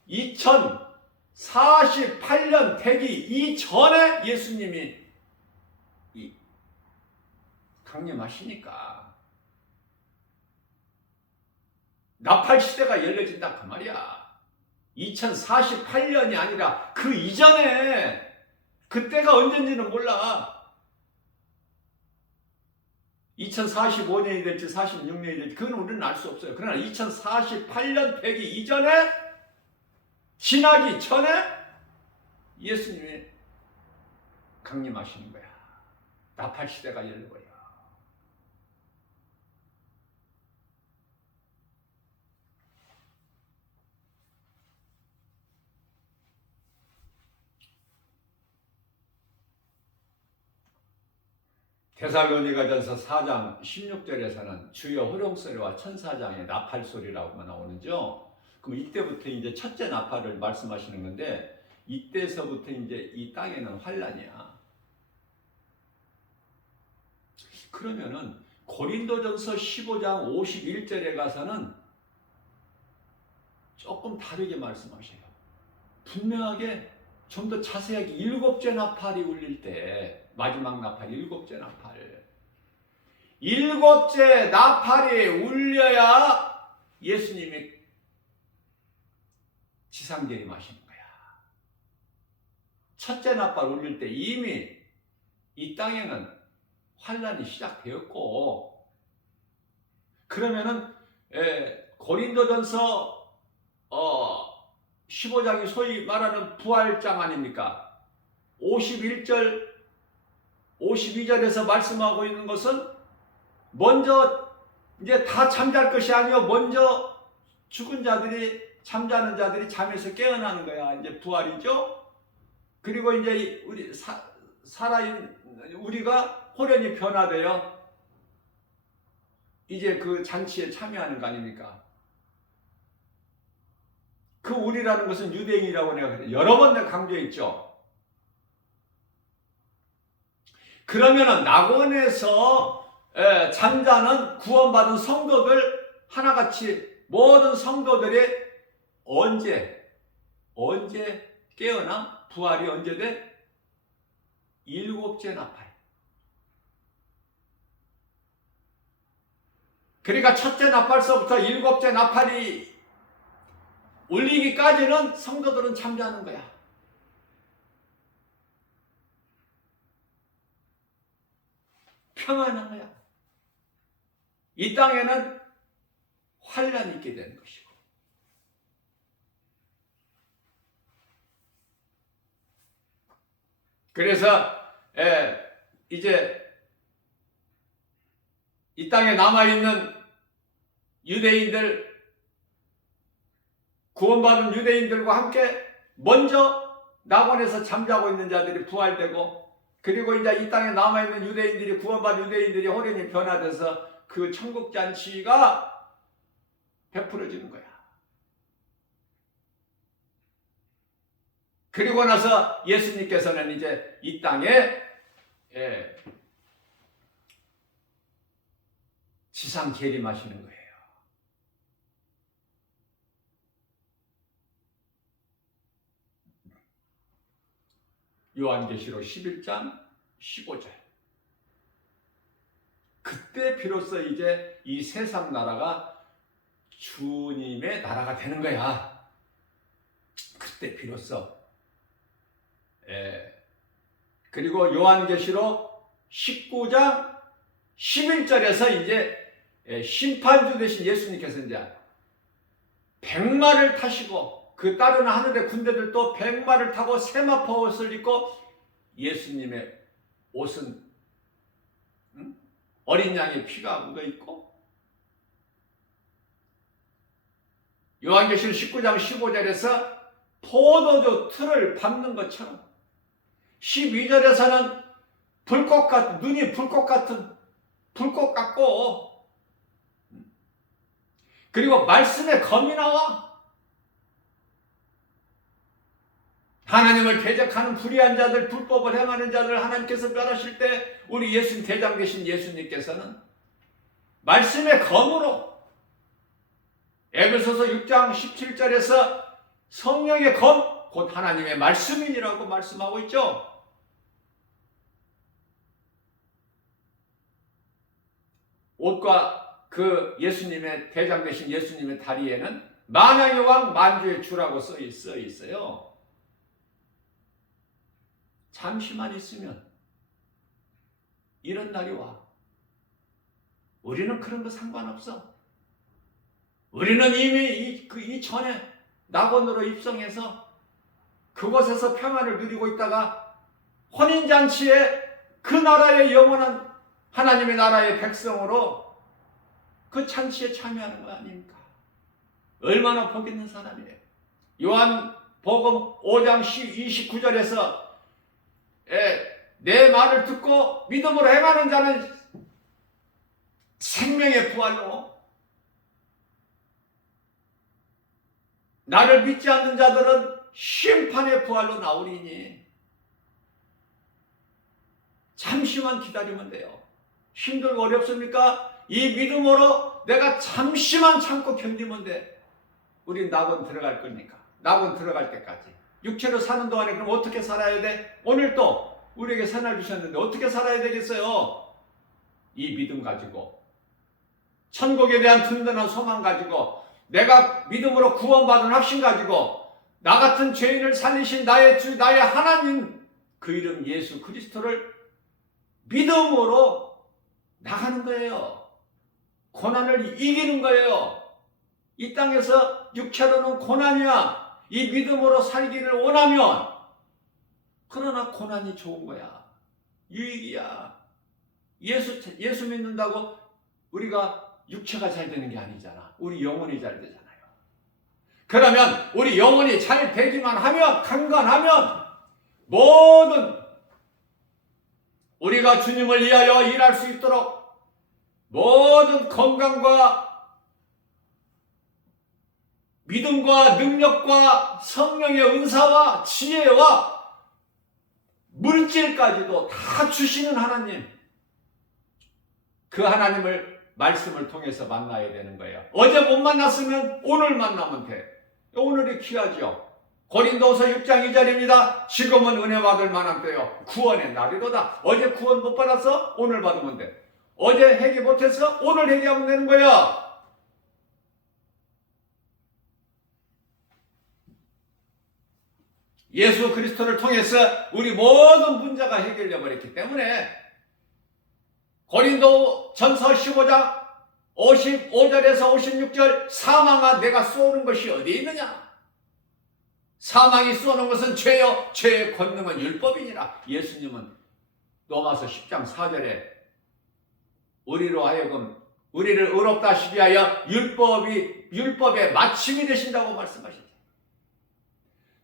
2048년 되기 이전에 예수님이 강림하시니까 나팔 시대가 열려진다 그 말이야. 2048년이 아니라 그 이전에, 그때가 언젠지는 몰라. 2045년이 될지 46년이 될지 그건 우리는 알 수 없어요. 그러나 2048년 되기 이전에, 지나기 전에 예수님이 강림하시는 거야. 나팔 시대가 열린 거야. 데살로니가전서 4장 16절에서는 주여 호령소리와 천사장의 나팔 소리라고 나오는죠. 그럼 이때부터 이제 첫째 나팔을 말씀하시는 건데, 이때서부터 이제 이 땅에는 환란이야. 그러면은 고린도전서 15장 51절에 가서는 조금 다르게 말씀하셔요. 분명하게 좀 더 자세하게 일곱째 나팔이 울릴 때, 마지막 나팔, 일곱째 나팔. 일곱째 나팔이 울려야 예수님이 지상 재림하시는 거야. 첫째 나팔 울릴 때 이미 이 땅에는 환란이 시작되었고, 그러면은 고린도전서 15장이 소위 말하는 부활장 아닙니까? 51절 52절에서 말씀하고 있는 것은 먼저 이제 다 잠잘 것이 아니요, 먼저 죽은 자들이, 잠자는 자들이 잠에서 깨어나는 거야. 이제 부활이죠. 그리고 이제 우리 살아있는 우리가 호련히 변화되어 이제 그 잔치에 참여하는 거 아닙니까? 그 우리라는 것은 유대인이라고 내가 여러 번 내가 강조했죠. 그러면은 낙원에서 잠자는 구원받은 성도들 하나같이 모든 성도들이 언제 깨어나? 부활이 언제 돼? 일곱째 나팔. 그러니까 첫째 나팔서부터 일곱째 나팔이 울리기까지는 성도들은 잠자는 거야. 평안한 거야. 이 땅에는 환란이 있게 되는 것이고, 그래서 이제 이 땅에 남아있는 유대인들, 구원받은 유대인들과 함께 먼저 낙원에서 잠자고 있는 자들이 부활되고, 그리고 이제 이 땅에 남아있는 유대인들이, 구원받은 유대인들이 호련히 변화돼서 그 천국잔치가 베풀어지는 거야. 그리고 나서 예수님께서는 이제 이 땅에 지상 재림하시는 거예요. 요한계시록 11장 15절. 그때 비로소 이제 이 세상 나라가 주님의 나라가 되는 거야. 그때 비로소. 그리고 요한계시록 19장 11절에서 이제 심판주 되신 예수님께서 이제 백마를 타시고, 그 따르는 하늘의 군대들도 백마를 타고 세마포 옷을 입고, 예수님의 옷은 어린 양의 피가 묻어 있고, 요한계시록 19장 15절에서 포도주 틀을 밟는 것처럼, 12절에서는 눈이 불꽃 같고, 그리고 말씀의 검이 나와. 하나님을 대적하는 불의한 자들, 불법을 행하는 자들 하나님께서 멸하실 때, 우리 예수님, 대장 되신 예수님께서는 말씀의 검으로, 에베소서 6장 17절에서 성령의 검, 곧 하나님의 말씀이라고 말씀하고 있죠. 옷과 그 예수님의 대장 되신 예수님의 다리에는 만왕의 왕 만주의 주라고 써 있어요. 잠시만 있으면 이런 날이 와. 우리는 그런 거 상관없어. 우리는 이미 이 전에 낙원으로 입성해서 그곳에서 평안을 누리고 있다가 혼인잔치에 그 나라의 영원한 하나님의 나라의 백성으로 그 잔치에 참여하는 거 아닙니까? 얼마나 복 있는 사람이에요. 요한복음 5장 29절에서 내 말을 듣고 믿음으로 행하는 자는 생명의 부활로, 나를 믿지 않는 자들은 심판의 부활로 나오리니 잠시만 기다리면 돼요. 힘들고 어렵습니까? 이 믿음으로 내가 잠시만 참고 견디면 돼. 우린 낙원 들어갈 거니까. 낙원 들어갈 때까지. 육체로 사는 동안에 그럼 어떻게 살아야 돼? 오늘 또 우리에게 선을 주셨는데 어떻게 살아야 되겠어요? 이 믿음 가지고, 천국에 대한 든든한 소망 가지고, 내가 믿음으로 구원받은 확신 가지고, 나 같은 죄인을 살리신 나의 주, 나의 하나님, 그 이름 예수 그리스도를 믿음으로 나가는 거예요. 고난을 이기는 거예요. 이 땅에서 육체로는 고난이야. 이 믿음으로 살기를 원하면, 그러나 고난이 좋은 거야. 유익이야. 예수 믿는다고 우리가 육체가 잘 되는 게 아니잖아. 우리 영혼이 잘 되잖아요. 그러면 우리 영혼이 잘 되기만 하면, 강건하면 모든 우리가 주님을 위하여 일할 수 있도록 모든 건강과 믿음과 능력과 성령의 은사와 지혜와 물질까지도 다 주시는 하나님, 그 하나님을 말씀을 통해서 만나야 되는 거예요. 어제 못 만났으면 오늘 만나면 돼. 오늘이 귀하죠. 고린도서 6장 2절입니다. 지금은 은혜 받을 만한 때요, 구원의 날이로다. 어제 구원 못 받았어? 오늘 받으면 돼. 어제 회개 못했어? 오늘 회개하면 되는 거야. 예수 그리스도를 통해서 우리 모든 문제가 해결되어 버렸기 때문에 고린도 전서 15장 55절에서 56절, 사망아 내가 쏘는 것이 어디 있느냐? 사망이 쏘는 것은 죄요, 죄의 권능은 율법이니라. 예수님은 로마서 10장 4절에 우리로 하여금 우리를 의롭다 하시기 위하여 율법의 마침이 되신다고 말씀하셨죠.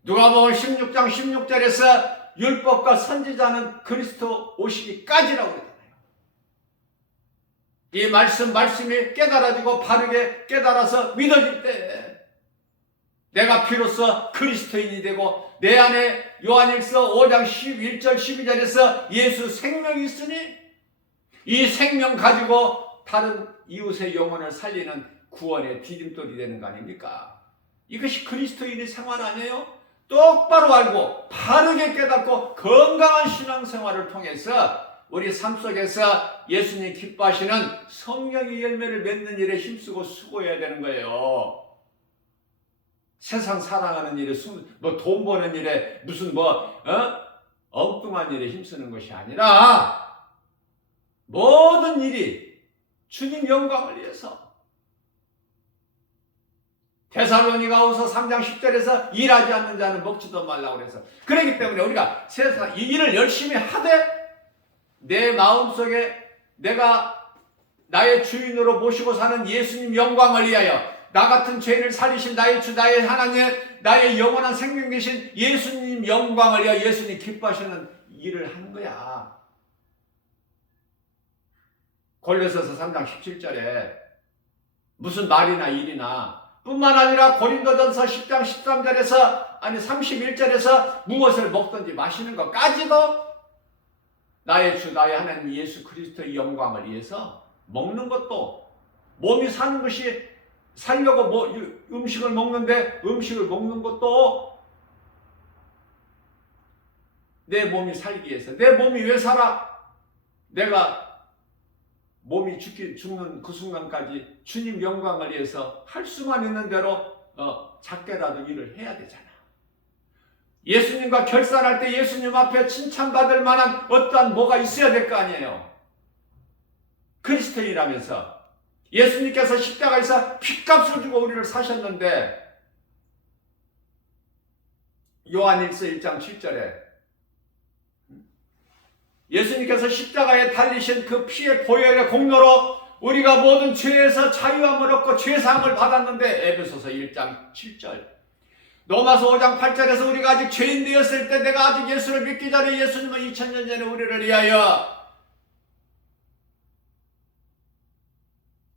누가복음 16장 16절에서 율법과 선지자는 그리스도 오시기까지라고 그랬잖아요. 이 말씀이 깨달아지고 바르게 깨달아서 믿어질 때 내가 비로소 그리스도인이 되고 내 안에 요한일서 5장 11절 12절에서 예수 생명이 있으니 이 생명 가지고 다른 이웃의 영혼을 살리는 구원의 디딤돌이 되는 거 아닙니까? 이것이 그리스도인의 생활 아니에요? 똑바로 알고 바르게 깨닫고 건강한 신앙생활을 통해서 우리 삶 속에서 예수님 기뻐하시는 성령의 열매를 맺는 일에 힘쓰고 수고해야 되는 거예요. 세상 사랑하는 일에, 돈 버는 일에, 무슨 엉뚱한 일에 힘쓰는 것이 아니라 모든 일이 주님 영광을 위해서. 데살로니가후서 3장 10절에서 일하지 않는 자는 먹지도 말라고 그래서, 그렇기 때문에 우리가 세상 이 일을 열심히 하되 내 마음속에 내가 나의 주인으로 모시고 사는 예수님 영광을 위하여, 나 같은 죄인을 살리신 나의 주, 나의 하나님, 나의 영원한 생명 되신 예수님 영광을 위하여 예수님 기뻐하시는 일을 하는 거야. 골로새서 3장 17절에 무슨 말이나 일이나 뿐만 아니라 고린도전서 10장 13절에서 31절에서 무엇을 먹든지 마시는 것까지도 나의 주 나의 하나님 예수 그리스도의 영광을 위해서 먹는 것도, 몸이 사는 것이 살려고 음식을 먹는데 음식을 먹는 것도 내 몸이 살기 위해서. 내 몸이 왜 살아? 내가 몸이 죽는 그 순간까지 주님 영광을 위해서 할 수만 있는 대로 작게라도 일을 해야 되잖아. 예수님과 결산할 때 예수님 앞에 칭찬받을 만한 어떠한 뭐가 있어야 될 거 아니에요. 그리스도인이라면서 예수님께서 십자가에서 핏값을 주고 우리를 사셨는데, 요한일서 1장 7절에 예수님께서 십자가에 달리신 그 피의 보혈의 공로로 우리가 모든 죄에서 자유함을 얻고 죄사함을 받았는데, 에베소서 1장 7절, 로마서 5장 8절에서 우리가 아직 죄인 되었을 때, 내가 아직 예수를 믿기 전에 예수님은 2000년 전에 우리를 위하여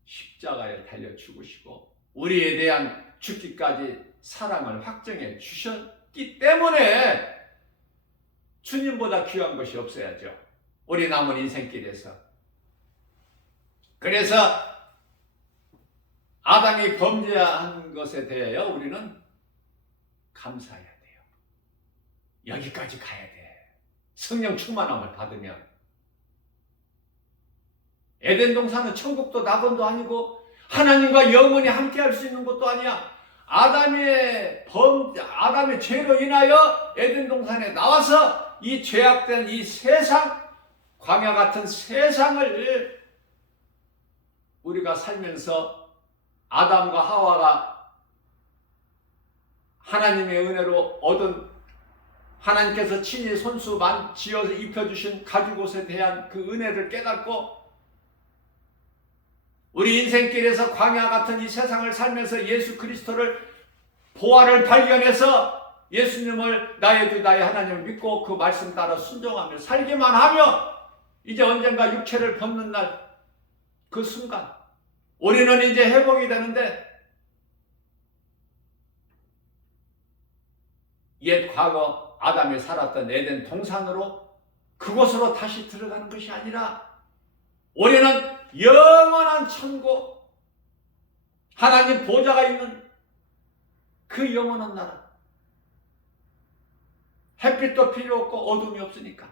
십자가에 달려 죽으시고 우리에 대한 죽기까지 사랑을 확정해 주셨기 때문에 주님보다 귀한 것이 없어야죠. 우리 남은 인생길에서. 그래서 아담이 범죄한 것에 대하여 우리는 감사해야 돼요. 여기까지 가야 돼. 성령 충만함을 받으면. 에덴 동산은 천국도 낙원도 아니고 하나님과 영원히 함께 할 수 있는 것도 아니야. 아담의 죄로 인하여 에덴 동산에 나와서 이 죄악된 이 세상, 광야 같은 세상을 우리가 살면서 아담과 하와가 하나님의 은혜로 얻은, 하나님께서 친히 손수 지어서 입혀주신 가죽옷에 대한 그 은혜를 깨닫고 우리 인생길에서 광야 같은 이 세상을 살면서 예수 그리스도를, 보화를 발견해서 예수님을 나의 주 나의 하나님을 믿고 그 말씀 따라 순종하며 살기만 하며 이제 언젠가 육체를 벗는 날 그 순간 우리는 이제 회복이 되는데, 옛 과거 아담이 살았던 에덴 동산으로 그곳으로 다시 들어가는 것이 아니라 우리는 영원한 천국, 하나님 보좌가 있는 그 영원한 나라. 햇빛도 필요 없고 어둠이 없으니까,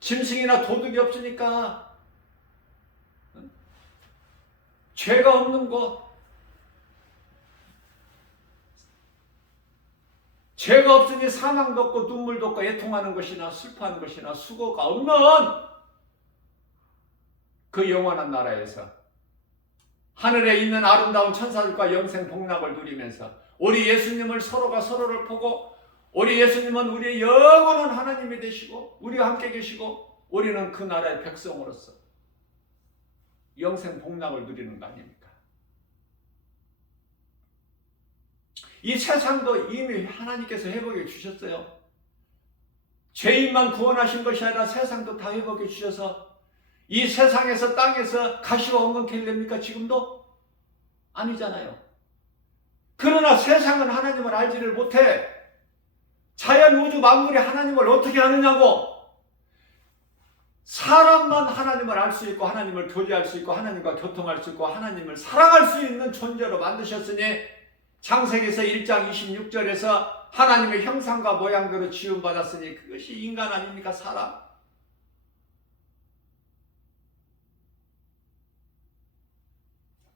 짐승이나 도둑이 없으니까, 죄가 없는 곳, 죄가 없으니 사망도 없고 눈물도 없고 애통하는 것이나 슬퍼하는 것이나 수고가 없는 그 영원한 나라에서 하늘에 있는 아름다운 천사들과 영생 복락을 누리면서 우리 예수님을 서로가 서로를 보고, 우리 예수님은 우리의 영원한 하나님이 되시고 우리와 함께 계시고 우리는 그 나라의 백성으로서 영생 복락을 누리는 거 아닙니까? 이 세상도 이미 하나님께서 회복해 주셨어요. 죄인만 구원하신 것이 아니라 세상도 다 회복해 주셔서 이 세상에서, 땅에서 가시와 엉겅퀴를 냅니까? 지금도? 아니잖아요. 그러나 세상은 하나님을 알지를 못해. 자연, 우주, 만물이 하나님을 어떻게 아느냐고. 사람만 하나님을 알 수 있고 하나님을 교제할 수 있고 하나님과 교통할 수 있고 하나님을 사랑할 수 있는 존재로 만드셨으니, 창세기에서 1장 26절에서 하나님의 형상과 모양대로 지음받았으니 그것이 인간 아닙니까? 사람.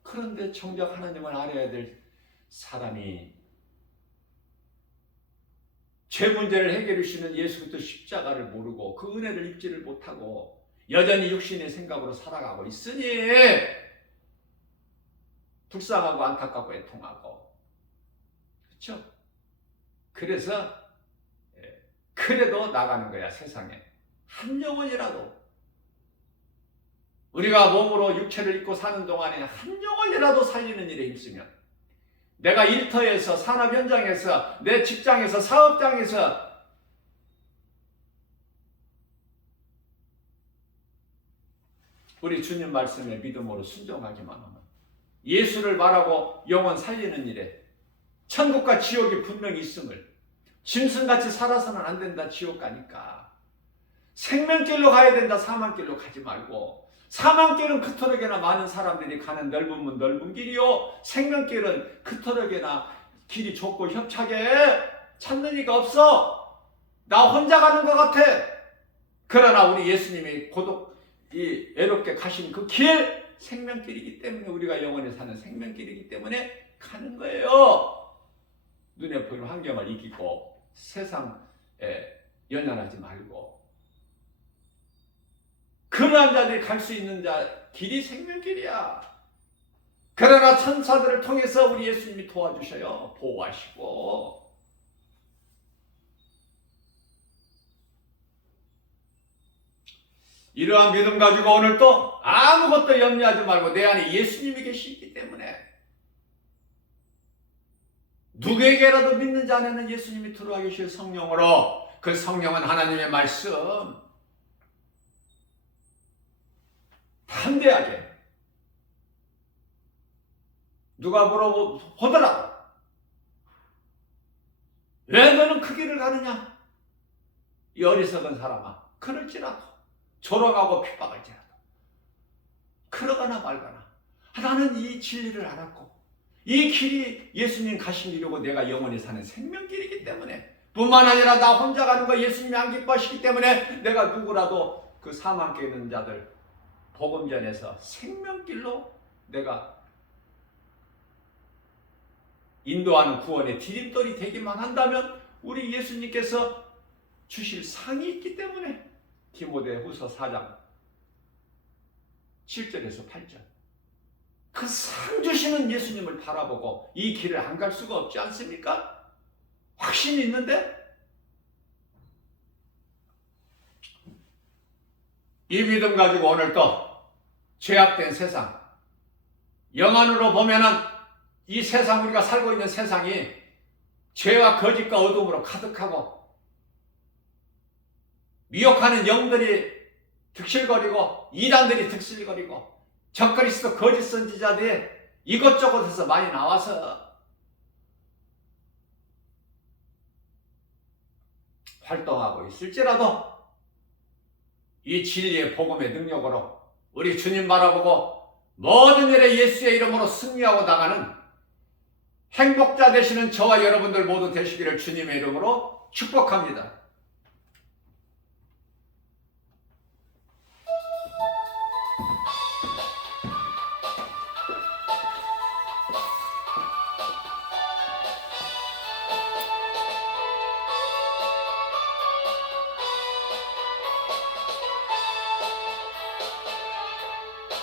그런데 정작 하나님을 알아야 될 사람이 죄 문제를 해결해 주시는 예수 그리스도 십자가를 모르고 그 은혜를 입지를 못하고 여전히 육신의 생각으로 살아가고 있으니 불쌍하고 안타깝고 애통하고, 그렇죠? 그래서 그래도 나가는 거야. 세상에 한 영혼이라도, 우리가 몸으로 육체를 입고 사는 동안에 한 영혼이라도 살리는 일에 힘쓰면, 내가 일터에서, 산업 현장에서, 내 직장에서, 사업장에서 우리 주님 말씀에 믿음으로 순종하기만 하면 예수를 말하고 영혼 살리는 일에 천국과 지옥이 분명히 있음을, 짐승같이 살아서는 안 된다. 지옥 가니까 생명길로 가야 된다. 사망길로 가지 말고, 사망길은 그토록이나 많은 사람들이 가는 넓은 문 넓은 길이요, 생명길은 그토록이나 길이 좁고 협착해 찾는 이가 없어. 나 혼자 가는 것 같아. 그러나 우리 예수님이 이 외롭게 가신 그 길, 생명길이기 때문에 우리가 영원히 사는 생명길이기 때문에 가는 거예요. 눈에 보이는 환경을 이기고 세상에 연연하지 말고 그러한 자들이 갈 수 있는 길이 생명길이야. 그러나 천사들을 통해서 우리 예수님이 도와주셔요. 보호하시고. 이러한 믿음 가지고 오늘 또 아무것도 염려하지 말고 내 안에 예수님이 계시기 때문에 누구에게라도 믿는 자 안에는 예수님이 들어와 계실 성령으로, 그 성령은 하나님의 말씀 담대하게 누가 물어보더라도 왜 너는 그 길을 가느냐? 이 어리석은 사람아, 그럴지라도 조롱하고 핍박할지라도 그러거나 말거나 나는 이 진리를 알았고 이 길이 예수님 가신 길이고 내가 영원히 사는 생명길이기 때문에 뿐만 아니라 나 혼자 가는 거 예수님이 안 기뻐하시기 때문에 내가 누구라도 그 사망께 있는 자들 복음 전해서 생명길로 내가 인도하는 구원의 디딤돌이 되기만 한다면 우리 예수님께서 주실 상이 있기 때문에 디모데후서 4장 7절에서 8절 그 상 주시는 예수님을 바라보고 이 길을 안 갈 수가 없지 않습니까? 확신이 있는데 이 믿음 가지고 오늘 또 죄악된 세상 영안으로 보면은 이 세상 우리가 살고 있는 세상이 죄와 거짓과 어둠으로 가득하고 미혹하는 영들이 득실거리고 이단들이 득실거리고 적그리스도 거짓 선지자들이 이것저것에서 많이 나와서 활동하고 있을지라도 이 진리의 복음의 능력으로 우리 주님 바라보고 모든 일에 예수의 이름으로 승리하고 나가는 행복자 되시는 저와 여러분들 모두 되시기를 주님의 이름으로 축복합니다.